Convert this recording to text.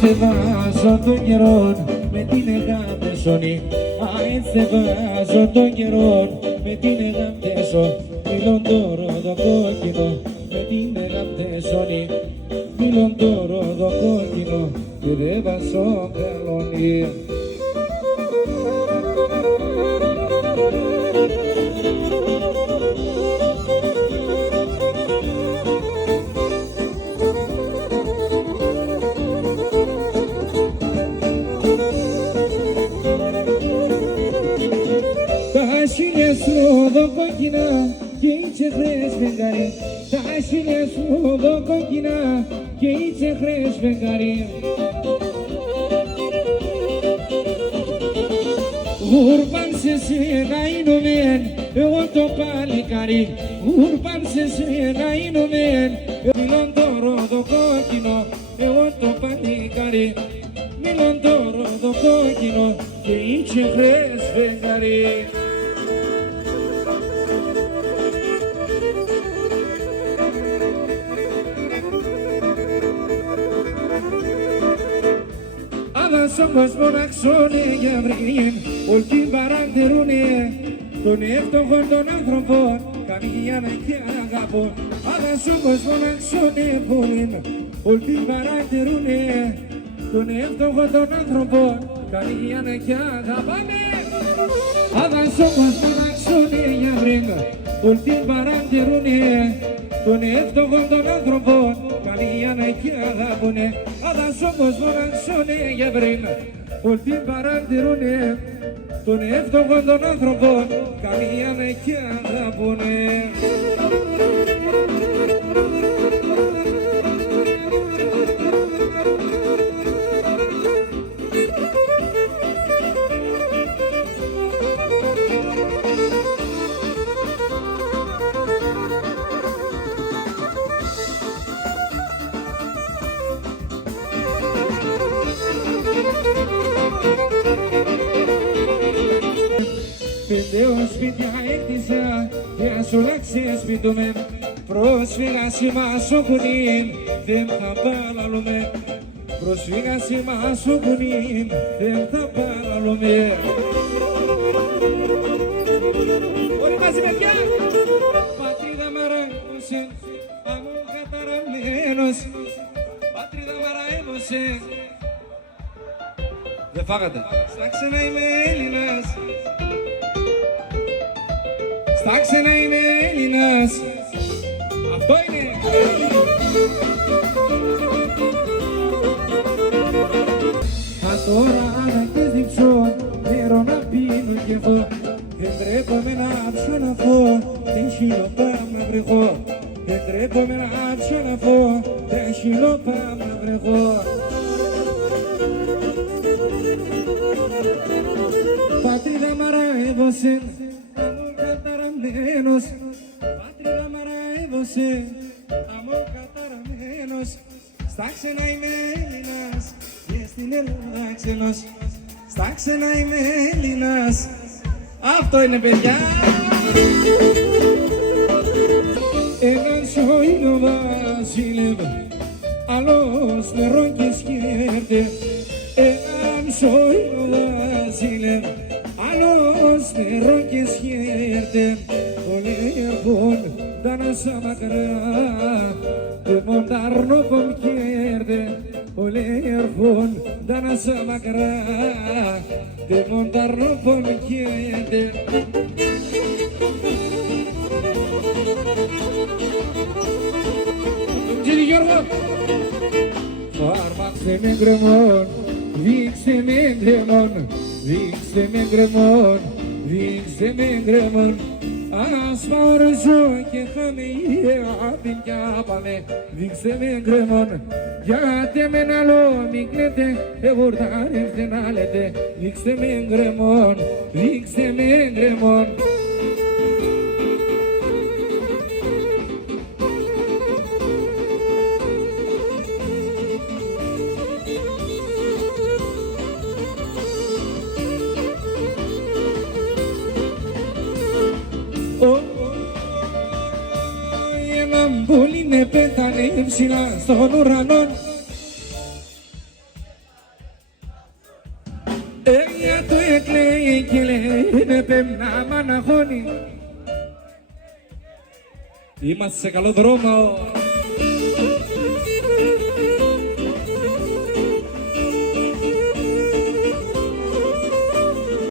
σε βάζω τον καιρό με την εγάπεσονή. Σε βάζω τον καιρό με την εγάπεσο. Μιλών τώρα το κόκκινο με την εγάπεσονή. Μιλών τώρα το κόκκινο και δεν βάζω καλονί. Ρόδο κόκκινα και οι τσεχρές φεγγάρι. Τα χίλια σου ρόδο κόκκινα και οι τσεχρές φεγγάρι. Γουρπάν σε σένα ίνομεν, εγώ το παλικάρι. Γουρπάν σε σένα ίνομεν, μιλών το ρόδο κόκκινο, εγώ το παλικάρι. Μιλών το ρόδο κόκκινο και οι τσεχρές φεγγάρι. Somos μοναξόνε για βρήν, όλοι την παραμτερούνε τον εύτοχο των άνθρωπων, καμία να και αγαπώ. Αλλά somos μοναξόνε πολλήν, όλοι την παραμτερούνε τον εύτοχο των άνθρωπων, καμία να και αγαπάμε. Αλλά somos μοναξόνε για βρήν, όλοι την παραμτερούνε τον εύτοχο των άνθρωπων, καμία να και αγαπούνε. Αλλά somos μοναξόνε για βρήν, όλοι την παρατηρούνε τον εύτοχο των άνθρωπων, καμία με και αγαπούνε. Πεντέω σπίτια έκτισα για σου λάξεις σπίτουμε. Πρόσφυγα σήμα σου κουνήν, δεν θα παραλούμε. Πρόσφυγα σήμα σου κουνήν, δεν θα παραλούμε. Όλοι μαζί παιδιά! Πατρίδα μαράγωσε, αμόν καταραμένος. Πατρίδα μαράγωσε. Δεν φάγατε. Στα ξένα είμαι Έλληνας. Στα ξένα είμαι Έλληνας. Αυτό είναι. Τώρα αναγκές διψώ, νερό να πίνω κι εγώ. Δεν τρέπομαι να ψω να φω, δεν χιλοπάμ να βρεχώ. Δεν τρέπομαι να ψω να φω, δεν χιλοπάμ να βρεχώ. Πατρίδα μ' αραεύωσε, αμόν καταραμένος. Πατρίδα μ' αραεύωσε, αμόν καταραμένος. Στα ξένα είμαι Έλληνας και στην Ελλάδα ξένος. Στα ξένα είμαι Έλληνας. Αυτό είναι παιδιά. Έναν σωίνο βασίλευ, άλλος νερό και σκέφτε. Έναν σωίνο βασίλευ, άλλος νερό και σκέφτε. Όλοι έχουν τα νόσα μακρά, de montarno con pierde, ole erfon dana samakra, de montarno con pierde. Giri Yorgo, farmaxe me gremon, vixe me gremon, vixe me gremon, vixe me gremon. Ασπάρζω και χαμηλή απ' κι άπαμε, δείξε με γκρεμόν. Γιατί εμένα άλλο μικρέτε, εμπορτάρευτε να λέτε, δείξε με γκρεμόν, δείξε με γκρεμόν. Πολύ με πέτανε ψηλά στον ουρανό. Έγια του εκλέει και λέει είναι πέμνα μ' αναχώνει. Είμαστε σε καλό δρόμο.